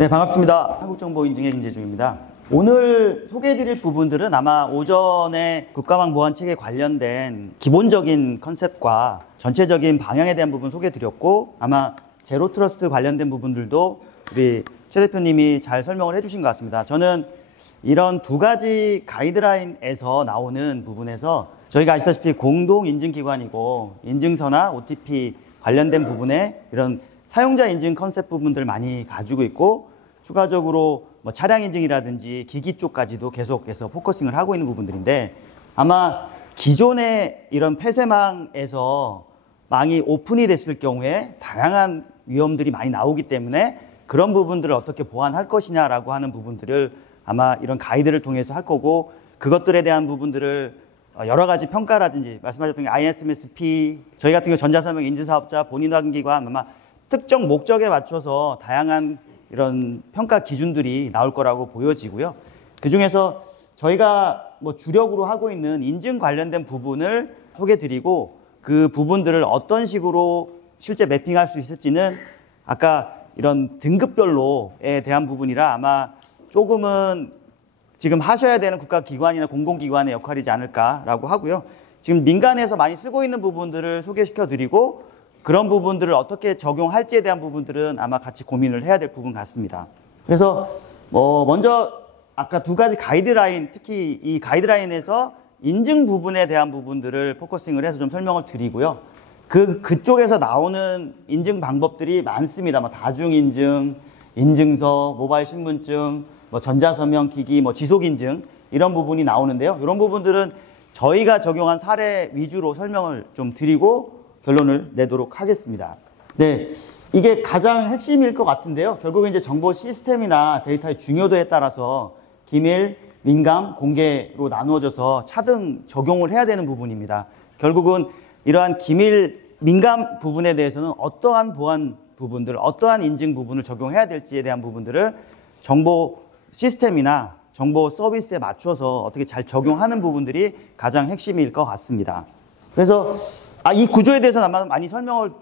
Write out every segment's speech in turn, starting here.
네, 반갑습니다. 한국정보인증의 김재중입니다. 오늘 소개해드릴 부분들은 아마 오전에 국가망 보안체계 관련된 기본적인 컨셉과 전체적인 방향에 대한 부분 소개해드렸고, 아마 제로 트러스트 관련된 부분들도 우리 최 대표님이 잘 설명을 해주신 것 같습니다. 저는 이런 두 가지 가이드라인에서 나오는 부분에서 저희가 아시다시피 공동인증기관이고 인증서나 OTP 관련된 부분에 이런 사용자 인증 컨셉 부분들 많이 가지고 있고, 추가적으로 뭐 차량 인증이라든지 기기 쪽까지도 계속해서 포커싱을 하고 있는 부분들인데, 아마 기존의 이런 폐쇄망에서 망이 오픈이 됐을 경우에 다양한 위험들이 많이 나오기 때문에 그런 부분들을 어떻게 보완할 것이냐라고 하는 부분들을 아마 이런 가이드를 통해서 할 거고, 그것들에 대한 부분들을 여러 가지 평가라든지 말씀하셨던 게 ISMS-P, 저희 같은 경우 전자서명 인증사업자, 본인확인기관, 아마 특정 목적에 맞춰서 다양한 이런 평가 기준들이 나올 거라고 보여지고요. 그중에서 저희가 뭐 주력으로 하고 있는 인증 관련된 부분을 소개드리고, 그 부분들을 어떤 식으로 실제 매핑할 수 있을지는 아까 이런 등급별로에 대한 부분이라 아마 조금은 지금 하셔야 되는 국가기관이나 공공기관의 역할이지 않을까라고 하고요. 지금 민간에서 많이 쓰고 있는 부분들을 소개시켜 드리고, 그런 부분들을 어떻게 적용할지에 대한 부분들은 아마 같이 고민을 해야 될 부분 같습니다. 그래서 먼저 아까 두 가지 가이드라인, 특히 이 가이드라인에서 인증 부분에 대한 부분들을 포커싱을 해서 좀 설명을 드리고요. 그쪽에서 나오는 인증 방법들이 많습니다. 뭐 다중인증, 인증서, 모바일 신분증, 뭐 전자서명 기기, 뭐 지속인증, 이런 부분이 나오는데요. 이런 부분들은 저희가 적용한 사례 위주로 설명을 좀 드리고 결론을 내도록 하겠습니다. 네, 이게 가장 핵심일 것 같은데요. 결국은 이제 정보 시스템이나 데이터의 중요도에 따라서 기밀, 민감, 공개로 나누어져서 차등 적용을 해야 되는 부분입니다. 결국은 이러한 기밀, 민감 부분에 대해서는 어떠한 보안 부분들, 어떠한 인증 부분을 적용해야 될지에 대한 부분들을 정보 시스템이나 정보 서비스에 맞춰서 어떻게 잘 적용하는 부분들이 가장 핵심일 것 같습니다. 그래서 이 구조에 대해서는 아마 많이 설명을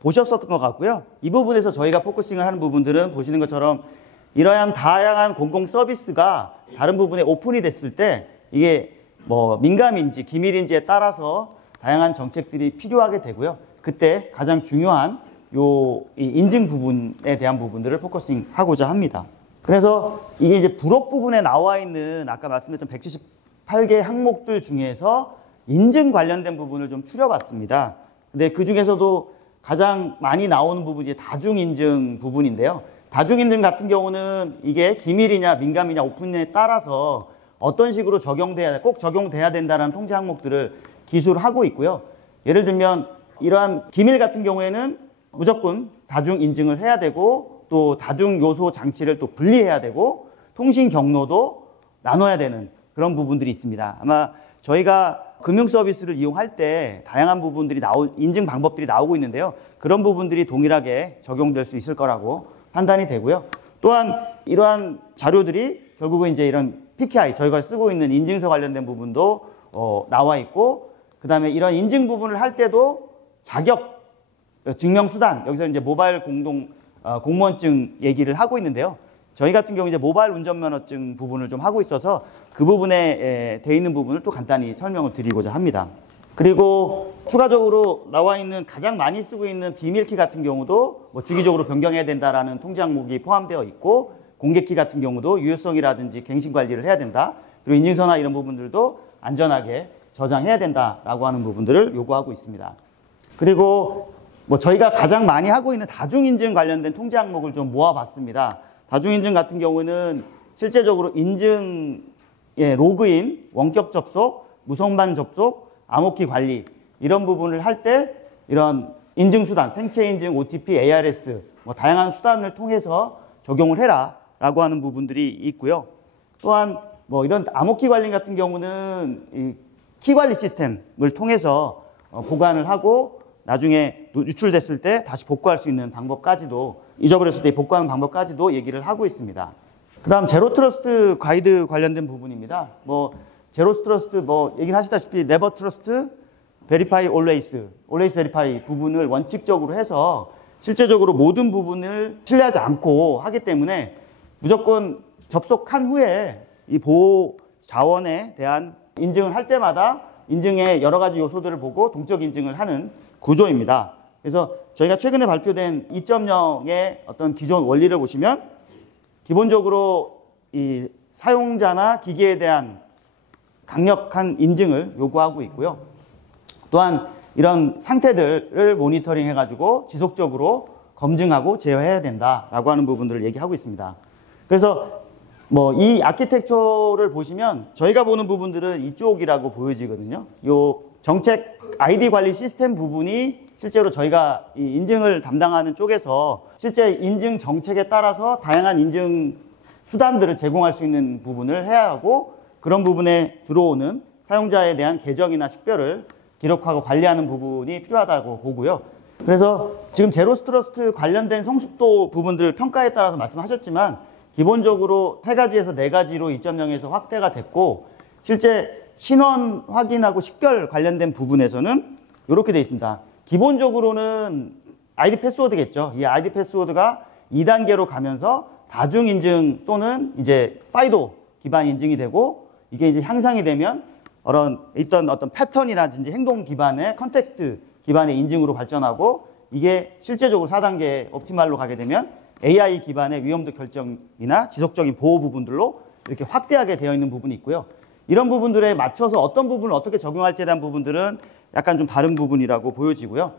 보셨었던 것 같고요. 이 부분에서 저희가 포커싱을 하는 부분들은 보시는 것처럼 이러한 다양한 공공 서비스가 다른 부분에 오픈이 됐을 때 이게 뭐 민감인지 기밀인지에 따라서 다양한 정책들이 필요하게 되고요. 그때 가장 중요한 이 인증 부분에 대한 부분들을 포커싱하고자 합니다. 그래서 이게 이제 부록 부분에 나와 있는 아까 말씀드렸던 178개 항목들 중에서 인증 관련된 부분을 좀 추려봤습니다. 근데 그 중에서도 가장 많이 나오는 부분이 다중인증 부분인데요. 다중인증 같은 경우는 이게 기밀이냐 민감이냐 오픈에 따라서 어떤 식으로 꼭 적용돼야 된다는 통제 항목들을 기술하고 있고요. 예를 들면 이러한 기밀 같은 경우에는 무조건 다중인증을 해야 되고, 또 다중 요소 장치를 또 분리해야 되고, 통신 경로도 나눠야 되는 그런 부분들이 있습니다. 아마 저희가 금융 서비스를 이용할 때 다양한 부분들이 인증 방법들이 나오고 있는데요. 그런 부분들이 동일하게 적용될 수 있을 거라고 판단이 되고요. 또한 이러한 자료들이 결국은 이제 이런 PKI, 저희가 쓰고 있는 인증서 관련된 부분도 나와 있고, 그 다음에 이런 인증 부분을 할 때도 자격 증명수단, 여기서 이제 모바일 공무원증 얘기를 하고 있는데요. 저희 같은 경우 이제 모바일 운전면허증 부분을 좀 하고 있어서 그 부분에 돼 있는 부분을 또 간단히 설명을 드리고자 합니다. 그리고 추가적으로 나와 있는 가장 많이 쓰고 있는 비밀키 같은 경우도 뭐 주기적으로 변경해야 된다라는 통제 항목이 포함되어 있고, 공개키 같은 경우도 유효성이라든지 갱신 관리를 해야 된다. 그리고 인증서나 이런 부분들도 안전하게 저장해야 된다라고 하는 부분들을 요구하고 있습니다. 그리고 뭐 저희가 가장 많이 하고 있는 다중인증 관련된 통제 항목을 좀 모아봤습니다. 다중인증 같은 경우는 실제적으로 인증, 로그인, 원격 접속, 무선반 접속, 암호키 관리, 이런 부분을 할 때 이런 인증수단, 생체 인증, OTP, ARS, 뭐 다양한 수단을 통해서 적용을 해라 라고 하는 부분들이 있고요. 또한 뭐 이런 암호키 관리 같은 경우는 이 키 관리 시스템을 통해서 보관을 하고 나중에 유출됐을 때 다시 복구할 수 있는 방법까지도, 잊어버렸을 때 복구하는 방법까지도 얘기를 하고 있습니다. 그 다음 제로 트러스트 가이드 관련된 부분입니다. 뭐 제로 트러스트 뭐 얘기를 하시다시피 never trust, verify always, always verify 부분을 원칙적으로 해서 실제적으로 모든 부분을 신뢰하지 않고 하기 때문에 무조건 접속한 후에 이 보호 자원에 대한 인증을 할 때마다 인증의 여러 가지 요소들을 보고 동적 인증을 하는 구조입니다. 그래서 저희가 최근에 발표된 2.0의 어떤 기존 원리를 보시면 기본적으로 이 사용자나 기기에 대한 강력한 인증을 요구하고 있고요. 또한 이런 상태들을 모니터링 해가지고 지속적으로 검증하고 제어해야 된다라고 하는 부분들을 얘기하고 있습니다. 그래서 뭐 이 아키텍처를 보시면 저희가 보는 부분들은 이쪽이라고 보여지거든요. 요 정책 아이디 관리 시스템 부분이 실제로 저희가 이 인증을 담당하는 쪽에서 실제 인증 정책에 따라서 다양한 인증 수단들을 제공할 수 있는 부분을 해야 하고 그런 부분에 들어오는 사용자에 대한 계정이나 식별을 기록하고 관리하는 부분이 필요하다고 보고요. 그래서 지금 제로트러스트 관련된 성숙도 부분들 평가에 따라서 말씀하셨지만 기본적으로 3가지에서 4가지로 2.0에서 확대가 됐고 실제 신원 확인하고 식별 관련된 부분에서는 이렇게 되어 있습니다. 기본적으로는 아이디 패스워드겠죠. 이 아이디 패스워드가 2단계로 가면서 다중 인증 또는 이제 파이도 기반 인증이 되고 이게 이제 향상이 되면 있던 어떤 패턴이라든지 행동 기반의 컨텍스트 기반의 인증으로 발전하고 이게 실제적으로 4단계 옵티말로 가게 되면 AI 기반의 위험도 결정이나 지속적인 보호 부분들로 이렇게 확대하게 되어 있는 부분이 있고요. 이런 부분들에 맞춰서 어떤 부분을 어떻게 적용할지에 대한 부분들은 약간 좀 다른 부분이라고 보여지고요.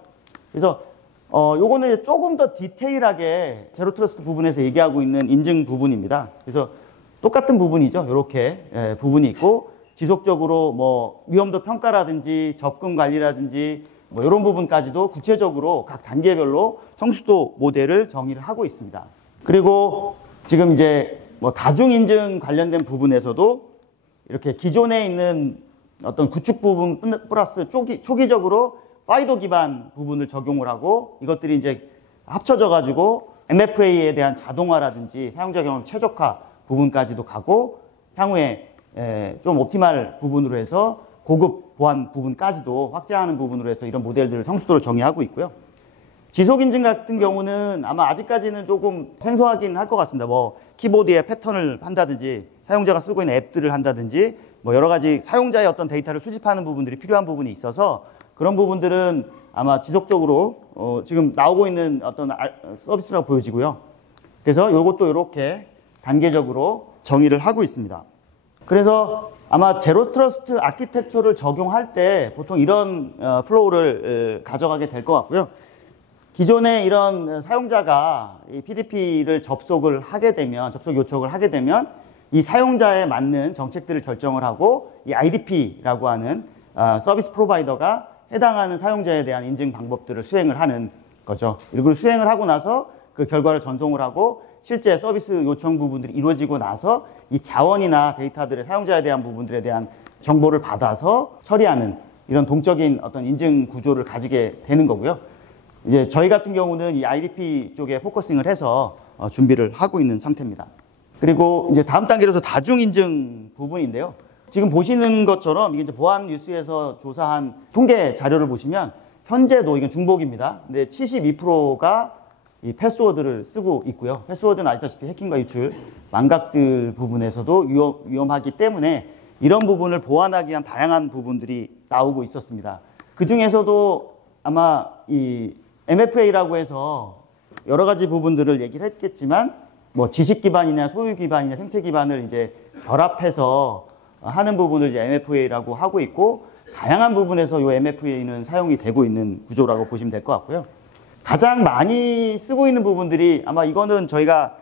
그래서 요거는 조금 더 디테일하게 제로트러스트 부분에서 얘기하고 있는 인증 부분입니다. 그래서 똑같은 부분이죠. 이렇게 부분이 있고 지속적으로 뭐 위험도 평가라든지 접근 관리라든지 뭐 이런 부분까지도 구체적으로 각 단계별로 성숙도 모델을 정의를 하고 있습니다. 그리고 지금 이제 뭐 다중 인증 관련된 부분에서도 이렇게 기존에 있는 어떤 구축 부분 플러스 초기적으로 파이도 기반 부분을 적용을 하고 이것들이 이제 합쳐져 가지고 MFA에 대한 자동화라든지 사용자 경험 최적화 부분까지도 가고 향후에 좀 옵티말 부분으로 해서 고급 보안 부분까지도 확대하는 부분으로 해서 이런 모델들을 성숙도를 정의하고 있고요. 지속 인증 같은 경우는 아마 아직까지는 조금 생소하긴 할 것 같습니다. 뭐 키보드에 패턴을 한다든지 사용자가 쓰고 있는 앱들을 한다든지 뭐 여러 가지 사용자의 어떤 데이터를 수집하는 부분들이 필요한 부분이 있어서 그런 부분들은 아마 지속적으로 지금 나오고 있는 어떤 서비스라고 보여지고요. 그래서 이것도 이렇게 단계적으로 정의를 하고 있습니다. 그래서 아마 제로 트러스트 아키텍처를 적용할 때 보통 이런 플로우를 가져가게 될 것 같고요. 기존에 이런 사용자가 이 PDP를 접속을 하게 되면, 접속 요청을 하게 되면 이 사용자에 맞는 정책들을 결정을 하고 이 IDP라고 하는 서비스 프로바이더가 해당하는 사용자에 대한 인증 방법들을 수행을 하는 거죠. 이걸 수행을 하고 나서 그 결과를 전송을 하고 실제 서비스 요청 부분들이 이루어지고 나서 이 자원이나 데이터들의 사용자에 대한 부분들에 대한 정보를 받아서 처리하는 이런 동적인 어떤 인증 구조를 가지게 되는 거고요. 이제 저희 같은 경우는 이 IDP 쪽에 포커싱을 해서 준비를 하고 있는 상태입니다. 그리고 이제 다음 단계로서 다중 인증 부분인데요. 지금 보시는 것처럼 이게 이제 보안 뉴스에서 조사한 통계 자료를 보시면 현재도 이건 중복입니다. 근데 72%가 이 패스워드를 쓰고 있고요. 패스워드는 아시다시피 해킹과 유출, 망각들 부분에서도 위험하기 때문에 이런 부분을 보완하기 위한 다양한 부분들이 나오고 있었습니다. 그 중에서도 아마 이 MFA라고 해서 여러 가지 부분들을 얘기를 했겠지만 뭐 지식 기반이냐 소유 기반이냐 생체 기반을 이제 결합해서 하는 부분을 이제 MFA라고 하고 있고 다양한 부분에서 이 MFA는 사용이 되고 있는 구조라고 보시면 될 것 같고요. 가장 많이 쓰고 있는 부분들이 아마 이거는 저희가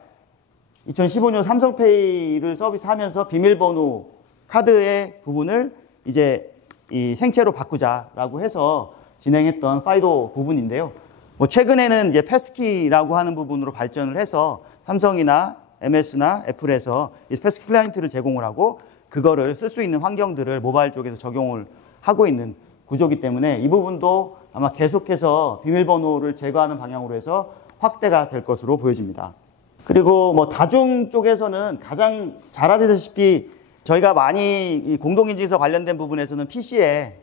2015년 삼성페이를 서비스하면서 비밀번호 카드의 부분을 이제 이 생체로 바꾸자라고 해서 진행했던 파이도 부분인데요. 뭐 최근에는 이제 패스키라고 하는 부분으로 발전을 해서 삼성이나 MS나 애플에서 이 패스키 클라이언트를 제공을 하고 그거를 쓸 수 있는 환경들을 모바일 쪽에서 적용을 하고 있는 구조이기 때문에 이 부분도 아마 계속해서 비밀번호를 제거하는 방향으로 해서 확대가 될 것으로 보여집니다. 그리고 뭐 다중 쪽에서는 가장 잘 아시다시피 저희가 많이 이 공동인증서 관련된 부분에서는 PC에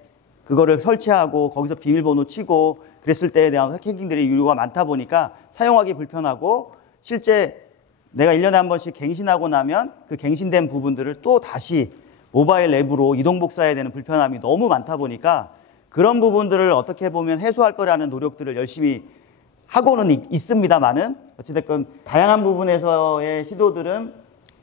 그거를 설치하고 거기서 비밀번호 치고 그랬을 때에 대한 해킹들이 유료가 많다 보니까 사용하기 불편하고 실제 내가 1년에 한 번씩 갱신하고 나면 그 갱신된 부분들을 또 다시 모바일 앱으로 이동 복사해야 되는 불편함이 너무 많다 보니까 그런 부분들을 어떻게 보면 해소할 거라는 노력들을 열심히 하고는 있습니다만은 어찌됐건 다양한 부분에서의 시도들은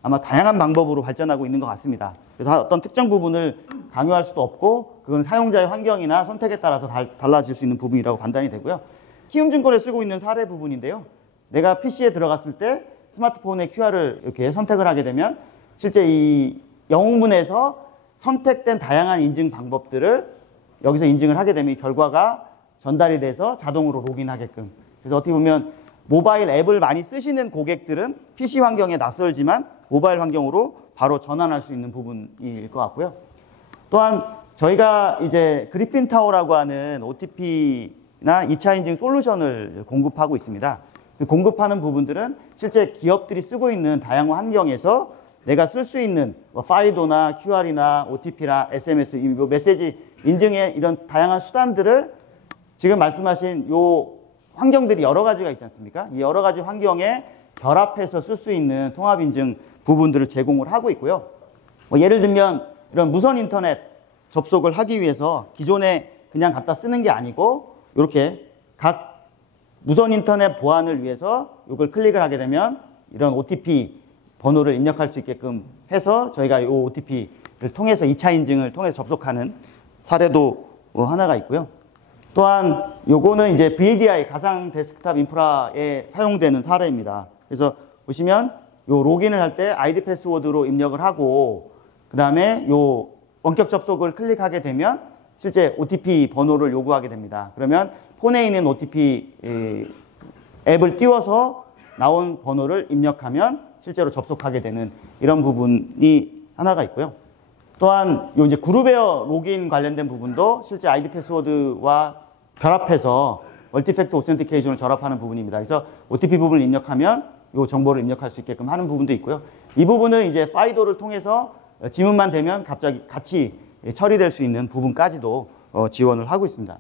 아마 다양한 방법으로 발전하고 있는 것 같습니다. 그래서 어떤 특정 부분을 강요할 수도 없고 그건 사용자의 환경이나 선택에 따라서 달라질 수 있는 부분이라고 판단이 되고요. 키움증권에 쓰고 있는 사례 부분인데요. 내가 PC에 들어갔을 때 스마트폰의 QR을 이렇게 선택을 하게 되면 실제 이 영문에서 선택된 다양한 인증 방법들을 여기서 인증을 하게 되면 이 결과가 전달이 돼서 자동으로 로그인하게끔. 그래서 어떻게 보면 모바일 앱을 많이 쓰시는 고객들은 PC 환경에 낯설지만 모바일 환경으로 바로 전환할 수 있는 부분일 것 같고요. 또한 저희가 이제 그리핀 타워라고 하는 OTP나 2차 인증 솔루션을 공급하고 있습니다. 공급하는 부분들은 실제 기업들이 쓰고 있는 다양한 환경에서 내가 쓸 수 있는 파이도나 QR이나 OTP나 SMS, 메시지 인증의 이런 다양한 수단들을 지금 말씀하신 요 환경들이 여러 가지가 있지 않습니까? 이 여러 가지 환경에 결합해서 쓸 수 있는 통합 인증 부분들을 제공을 하고 있고요. 예를 들면 이런 무선 인터넷 접속을 하기 위해서 기존에 그냥 갖다 쓰는 게 아니고 이렇게 각 무선 인터넷 보안을 위해서 이걸 클릭을 하게 되면 이런 OTP 번호를 입력할 수 있게끔 해서 저희가 이 OTP를 통해서 2차 인증을 통해서 접속하는 사례도 하나가 있고요. 또한 요거는 이제 VDI 가상 데스크탑 인프라에 사용되는 사례입니다. 그래서 보시면 요 로그인을 할 때 아이디 패스워드로 입력을 하고 그 다음에 요 원격 접속을 클릭하게 되면 실제 OTP 번호를 요구하게 됩니다. 그러면 폰에 있는 OTP 앱을 띄워서 나온 번호를 입력하면 실제로 접속하게 되는 이런 부분이 하나가 있고요. 또한 요 이제 그룹웨어 로그인 관련된 부분도 실제 아이디 패스워드와 결합해서 멀티팩터 오센티케이션을 결합하는 부분입니다. 그래서 OTP 부분을 입력하면 이 정보를 입력할 수 있게끔 하는 부분도 있고요. 이 부분은 이제 파이도를 통해서 지문만 되면 갑자기 같이 처리될 수 있는 부분까지도 지원을 하고 있습니다.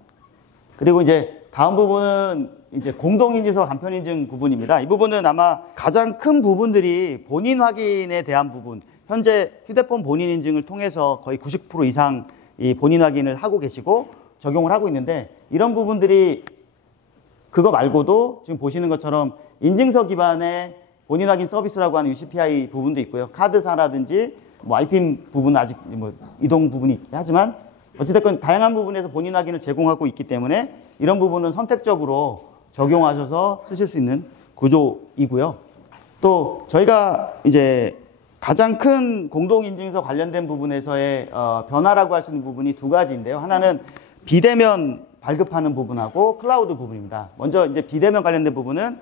그리고 이제 다음 부분은 이제 공동인증서 간편인증 부분입니다. 이 부분은 아마 가장 큰 부분들이 본인 확인에 대한 부분, 현재 휴대폰 본인 인증을 통해서 거의 90% 이상 이 본인 확인을 하고 계시고 적용을 하고 있는데 이런 부분들이 그거 말고도 지금 보시는 것처럼 인증서 기반의 본인 확인 서비스라고 하는 UCPI 부분도 있고요. 카드사라든지 뭐 IPIN 부분은 아직 뭐 이동 부분이 있긴 하지만 어찌됐건 다양한 부분에서 본인 확인을 제공하고 있기 때문에 이런 부분은 선택적으로 적용하셔서 쓰실 수 있는 구조이고요. 또 저희가 이제 가장 큰 공동인증서 관련된 부분에서의 변화라고 할 수 있는 부분이 두 가지인데요. 하나는 비대면 발급하는 부분하고 클라우드 부분입니다. 먼저 이제 비대면 관련된 부분은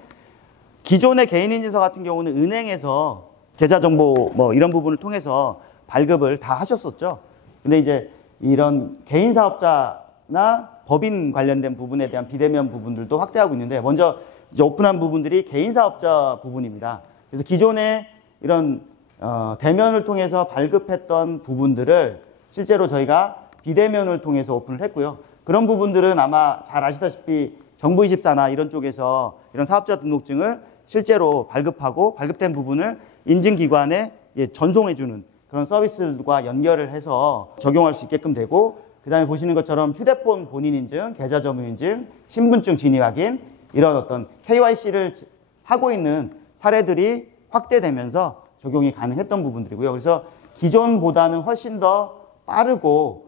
기존의 개인인증서 같은 경우는 은행에서 계좌정보 뭐 이런 부분을 통해서 발급을 다 하셨었죠. 근데 이제 이런 개인사업자나 법인 관련된 부분에 대한 비대면 부분들도 확대하고 있는데 먼저 이제 오픈한 부분들이 개인사업자 부분입니다. 그래서 기존에 이런 대면을 통해서 발급했던 부분들을 실제로 저희가 비대면을 통해서 오픈을 했고요. 그런 부분들은 아마 잘 아시다시피 정부24나 이런 쪽에서 이런 사업자 등록증을 실제로 발급하고 발급된 부분을 인증기관에 전송해주는 그런 서비스들과 연결을 해서 적용할 수 있게끔 되고 그 다음에 보시는 것처럼 휴대폰 본인 인증, 계좌 점유 인증, 신분증 진위 확인 이런 어떤 KYC를 하고 있는 사례들이 확대되면서 적용이 가능했던 부분들이고요. 그래서 기존보다는 훨씬 더 빠르고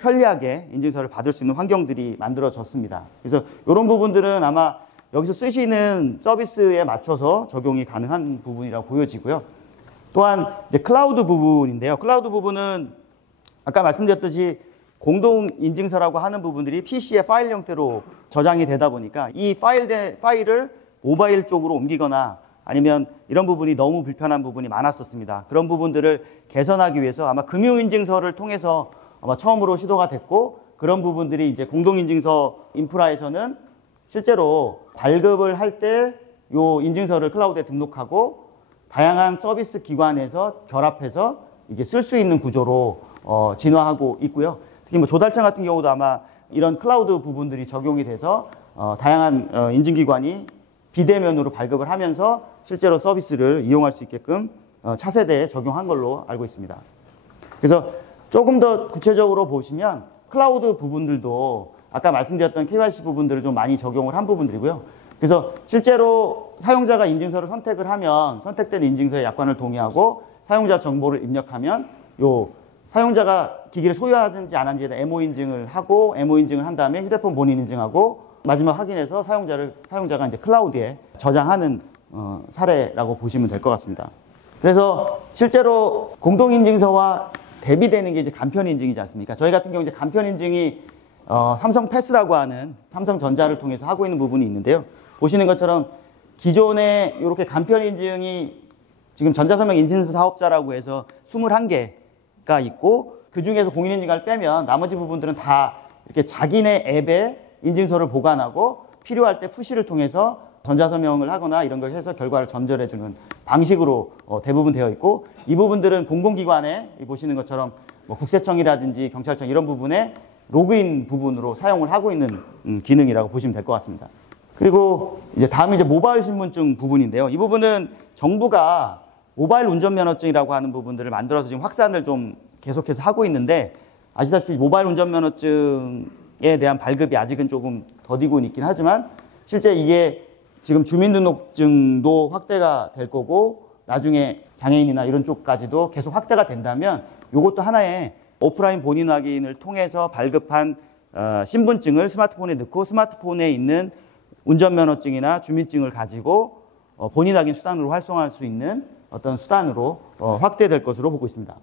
편리하게 인증서를 받을 수 있는 환경들이 만들어졌습니다. 그래서 이런 부분들은 아마 여기서 쓰시는 서비스에 맞춰서 적용이 가능한 부분이라고 보여지고요. 또한 이제 클라우드 부분인데요. 클라우드 부분은 아까 말씀드렸듯이 공동 인증서라고 하는 부분들이 PC의 파일 형태로 저장이 되다 보니까 이 파일을 모바일 쪽으로 옮기거나 아니면 이런 부분이 너무 불편한 부분이 많았었습니다. 그런 부분들을 개선하기 위해서 아마 금융인증서를 통해서 아마 처음으로 시도가 됐고 그런 부분들이 이제 공동인증서 인프라에서는 실제로 발급을 할 때 요 인증서를 클라우드에 등록하고 다양한 서비스 기관에서 결합해서 이게 쓸 수 있는 구조로 진화하고 있고요. 특히 뭐 조달청 같은 경우도 아마 이런 클라우드 부분들이 적용이 돼서 다양한 인증기관이 비대면으로 발급을 하면서 실제로 서비스를 이용할 수 있게끔 차세대에 적용한 걸로 알고 있습니다. 그래서 조금 더 구체적으로 보시면 클라우드 부분들도 아까 말씀드렸던 KYC 부분들을 좀 많이 적용을 한 부분들이고요. 그래서 실제로 사용자가 인증서를 선택을 하면 선택된 인증서의 약관을 동의하고 사용자 정보를 입력하면 요 사용자가 기기를 소유하는지 안 하는지에 대한 MO 인증을 하고 MO 인증을 한 다음에 휴대폰 본인 인증하고 마지막 확인해서 사용자가 이제 클라우드에 저장하는 사례라고 보시면 될 것 같습니다. 그래서 실제로 공동인증서와 대비되는 게 이제 간편 인증이지 않습니까? 저희 같은 경우 이제 간편 인증이 삼성 패스라고 하는 삼성전자를 통해서 하고 있는 부분이 있는데요. 보시는 것처럼 기존에 이렇게 간편 인증이 지금 전자서명 인증 사업자라고 해서 21개가 있고 그 중에서 공인인증을 빼면 나머지 부분들은 다 이렇게 자기네 앱에 인증서를 보관하고 필요할 때 푸시를 통해서 전자서명을 하거나 이런 걸 해서 결과를 전달해주는 방식으로 대부분 되어 있고 이 부분들은 공공기관에 보시는 것처럼 뭐 국세청이라든지 경찰청 이런 부분에 로그인 부분으로 사용을 하고 있는 기능이라고 보시면 될 것 같습니다. 그리고 이제 다음은 이제 모바일 신분증 부분인데요. 이 부분은 정부가 모바일 운전면허증이라고 하는 부분들을 만들어서 지금 확산을 좀 계속해서 하고 있는데 아시다시피 모바일 운전면허증에 대한 발급이 아직은 조금 더디고 있긴 하지만 실제 이게 지금 주민등록증도 확대가 될 거고 나중에 장애인이나 이런 쪽까지도 계속 확대가 된다면 이것도 하나의 오프라인 본인 확인을 통해서 발급한 신분증을 스마트폰에 넣고 스마트폰에 있는 운전면허증이나 주민증을 가지고 본인 확인 수단으로 활성화할 수 있는 어떤 수단으로 확대될 것으로 보고 있습니다.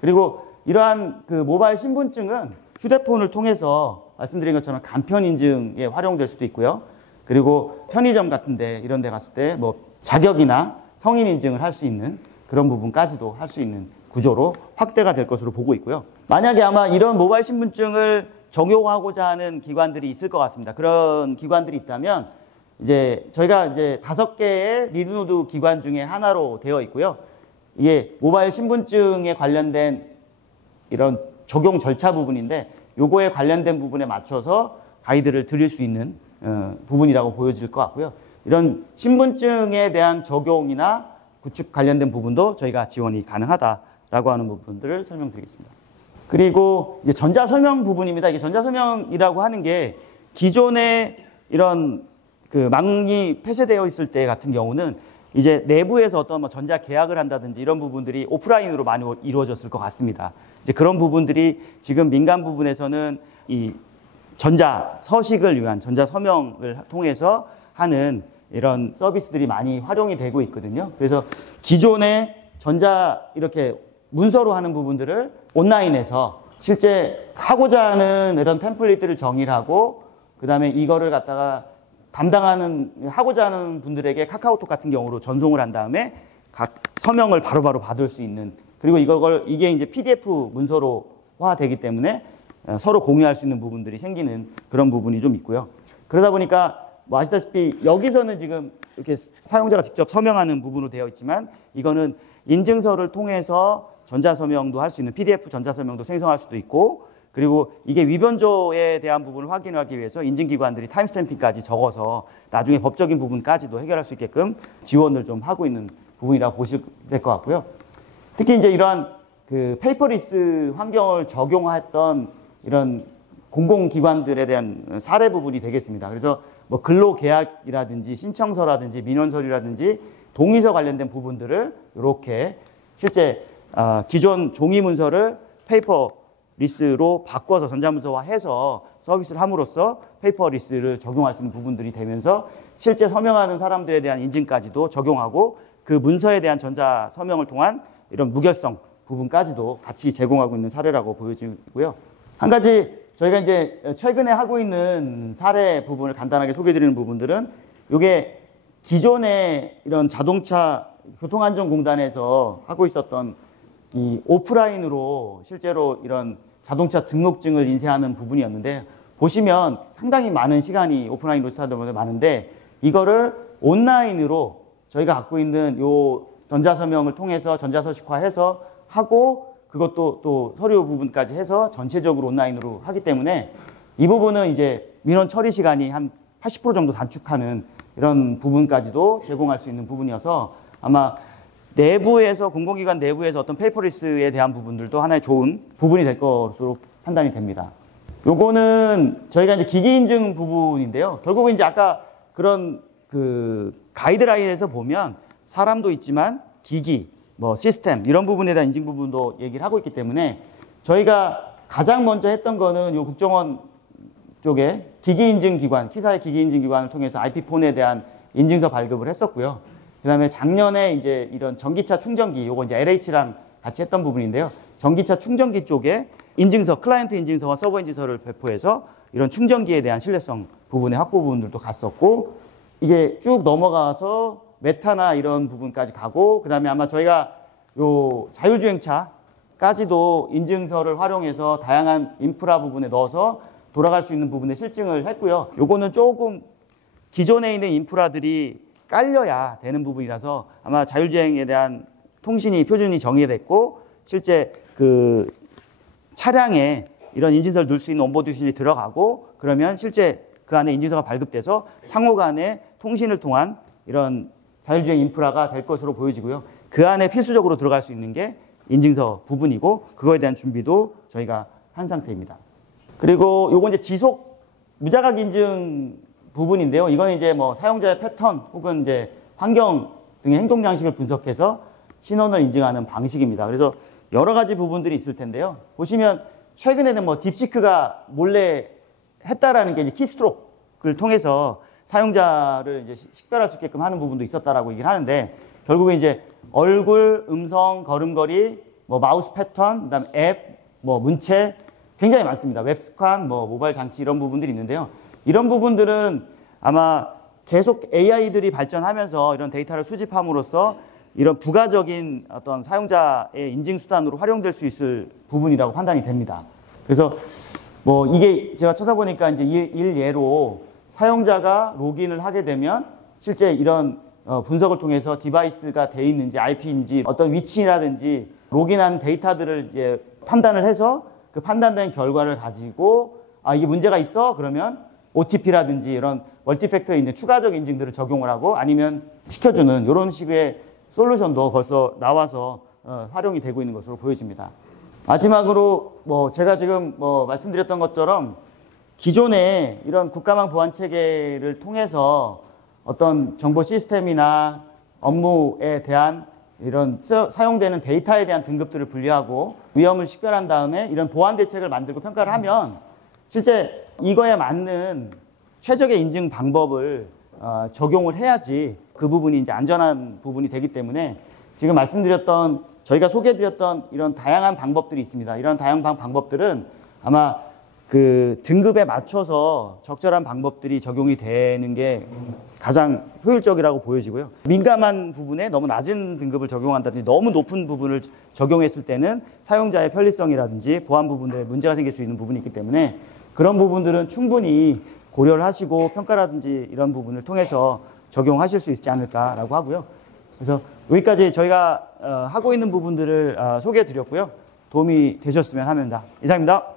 그리고 이러한 그 모바일 신분증은 휴대폰을 통해서 말씀드린 것처럼 간편 인증에 활용될 수도 있고요. 그리고 편의점 같은 데 이런 데 갔을 때 뭐 자격이나 성인 인증을 할 수 있는 그런 부분까지도 할 수 있는 구조로 확대가 될 것으로 보고 있고요. 만약에 아마 이런 모바일 신분증을 적용하고자 하는 기관들이 있을 것 같습니다. 그런 기관들이 있다면 이제 저희가 이제 5개의 리드노드 기관 중에 하나로 되어 있고요. 이게 모바일 신분증에 관련된 이런 적용 절차 부분인데 요거에 관련된 부분에 맞춰서 가이드를 드릴 수 있는 부분이라고 보여질 것 같고요. 이런 신분증에 대한 적용이나 구축 관련된 부분도 저희가 지원이 가능하다라고 하는 부분들을 설명드리겠습니다. 그리고 이제 전자서명 부분입니다. 이게 전자서명이라고 하는 게 기존에 이런 그 망이 폐쇄되어 있을 때 같은 경우는 이제 내부에서 어떤 뭐 전자 계약을 한다든지 이런 부분들이 오프라인으로 많이 이루어졌을 것 같습니다. 이제 그런 부분들이 지금 민간 부분에서는 이 전자 서식을 위한 전자 서명을 통해서 하는 이런 서비스들이 많이 활용이 되고 있거든요. 그래서 기존에 전자 이렇게 문서로 하는 부분들을 온라인에서 실제 하고자 하는 이런 템플릿들을 정의를 하고 그다음에 이거를 갖다가 담당하는 하고자 하는 분들에게 카카오톡 같은 경우로 전송을 한 다음에 각 서명을 바로바로 받을 수 있는 그리고 이게 이제 PDF 문서로화 되기 때문에 서로 공유할 수 있는 부분들이 생기는 그런 부분이 좀 있고요. 그러다 보니까 뭐 아시다시피 여기서는 지금 이렇게 사용자가 직접 서명하는 부분으로 되어 있지만 이거는 인증서를 통해서 전자서명도 할 수 있는 PDF 전자서명도 생성할 수도 있고 그리고 이게 위변조에 대한 부분을 확인하기 위해서 인증기관들이 타임스탬핑까지 적어서 나중에 법적인 부분까지도 해결할 수 있게끔 지원을 좀 하고 있는 부분이라고 보시면 될 것 같고요. 특히 이제 이러한 그 페이퍼리스 환경을 적용했던 이런 공공기관들에 대한 사례 부분이 되겠습니다. 그래서 뭐 근로계약이라든지 신청서라든지 민원서류라든지 동의서 관련된 부분들을 이렇게 실제 기존 종이 문서를 페이퍼리스로 바꿔서 전자문서화해서 서비스를 함으로써 페이퍼리스를 적용할 수 있는 부분들이 되면서 실제 서명하는 사람들에 대한 인증까지도 적용하고 그 문서에 대한 전자 서명을 통한 이런 무결성 부분까지도 같이 제공하고 있는 사례라고 보여지고요. 한 가지 저희가 이제 최근에 하고 있는 사례 부분을 간단하게 소개해드리는 부분들은 이게 기존에 이런 자동차 교통안전공단에서 하고 있었던 이 오프라인으로 실제로 이런 자동차 등록증을 인쇄하는 부분이었는데 보시면 상당히 많은 시간이 오프라인으로 차다 보면 많은데 이거를 온라인으로 저희가 갖고 있는 요 전자서명을 통해서 전자서식화해서 하고 그것도 또 서류 부분까지 해서 전체적으로 온라인으로 하기 때문에 이 부분은 이제 민원 처리 시간이 한 80% 정도 단축하는 이런 부분까지도 제공할 수 있는 부분이어서 아마 내부에서 공공기관 내부에서 어떤 페이퍼리스에 대한 부분들도 하나의 좋은 부분이 될 것으로 판단이 됩니다. 요거는 저희가 이제 기기 인증 부분인데요. 결국은 이제 아까 그런 그 가이드라인에서 보면 사람도 있지만 기기, 뭐 시스템 이런 부분에 대한 인증 부분도 얘기를 하고 있기 때문에 저희가 가장 먼저 했던 거는 요 국정원 쪽에 기기 인증 기관, 키사의 기기 인증 기관을 통해서 IP폰에 대한 인증서 발급을 했었고요. 그다음에 작년에 이제 이런 전기차 충전기, 요거 이제 LH랑 같이 했던 부분인데요. 전기차 충전기 쪽에 인증서, 클라이언트 인증서와 서버 인증서를 배포해서 이런 충전기에 대한 신뢰성 부분의 확보 부분들도 갔었고, 이게 쭉 넘어가서 메타나 이런 부분까지 가고, 그다음에 아마 저희가 요 자율주행차까지도 인증서를 활용해서 다양한 인프라 부분에 넣어서 돌아갈 수 있는 부분에 실증을 했고요. 요거는 조금 기존에 있는 인프라들이 깔려야 되는 부분이라서 아마 자율주행에 대한 통신이 표준이 정의됐고 실제 그 차량에 이런 인증서를 넣을 수 있는 온보드 휴신이 들어가고 그러면 실제 그 안에 인증서가 발급돼서 상호 간의 통신을 통한 이런 자율주행 인프라가 될 것으로 보여지고요. 그 안에 필수적으로 들어갈 수 있는 게 인증서 부분이고 그거에 대한 준비도 저희가 한 상태입니다. 그리고 요건 이제 지속 무자각 인증 부분인데요. 이건 이제 뭐 사용자의 패턴 혹은 이제 환경 등의 행동 양식을 분석해서 신원을 인증하는 방식입니다. 그래서 여러 가지 부분들이 있을 텐데요. 보시면 최근에는 뭐 딥시크가 몰래 했다라는 게 이제 키스트로크를 통해서 사용자를 이제 식별할 수 있게끔 하는 부분도 있었다라고 얘기를 하는데 결국에 이제 얼굴, 음성, 걸음걸이, 뭐 마우스 패턴, 그다음 앱, 뭐 문체 굉장히 많습니다. 웹스칸, 뭐 모바일 장치 이런 부분들이 있는데요. 이런 부분들은 아마 계속 AI들이 발전하면서 이런 데이터를 수집함으로써 이런 부가적인 어떤 사용자의 인증 수단으로 활용될 수 있을 부분이라고 판단이 됩니다. 그래서 뭐 이게 제가 찾아보니까 이제 일예로 사용자가 로그인을 하게 되면 실제 이런 분석을 통해서 디바이스가 돼 있는지 IP인지 어떤 위치라든지 로그인한 데이터들을 이제 판단을 해서 그 판단된 결과를 가지고 아 이게 문제가 있어 그러면 OTP라든지 이런 멀티팩터 인증, 추가적 인증들을 적용을 하고 아니면 시켜주는 이런 식의 솔루션도 벌써 나와서 활용이 되고 있는 것으로 보여집니다. 마지막으로 뭐 제가 지금 뭐 말씀드렸던 것처럼 기존에 이런 국가망 보안 체계를 통해서 어떤 정보 시스템이나 업무에 대한 이런 사용되는 데이터에 대한 등급들을 분류하고 위험을 식별한 다음에 이런 보안 대책을 만들고 평가를 하면 실제 이거에 맞는 최적의 인증 방법을 적용을 해야지 그 부분이 이제 안전한 부분이 되기 때문에 지금 말씀드렸던 저희가 소개해드렸던 이런 다양한 방법들이 있습니다. 이런 다양한 방법들은 아마 그 등급에 맞춰서 적절한 방법들이 적용이 되는 게 가장 효율적이라고 보여지고요. 민감한 부분에 너무 낮은 등급을 적용한다든지 너무 높은 부분을 적용했을 때는 사용자의 편리성이라든지 보안 부분에 문제가 생길 수 있는 부분이 있기 때문에 그런 부분들은 충분히 고려를 하시고 평가라든지 이런 부분을 통해서 적용하실 수 있지 않을까라고 하고요. 그래서 여기까지 저희가 하고 있는 부분들을 소개해 드렸고요. 도움이 되셨으면 합니다. 이상입니다.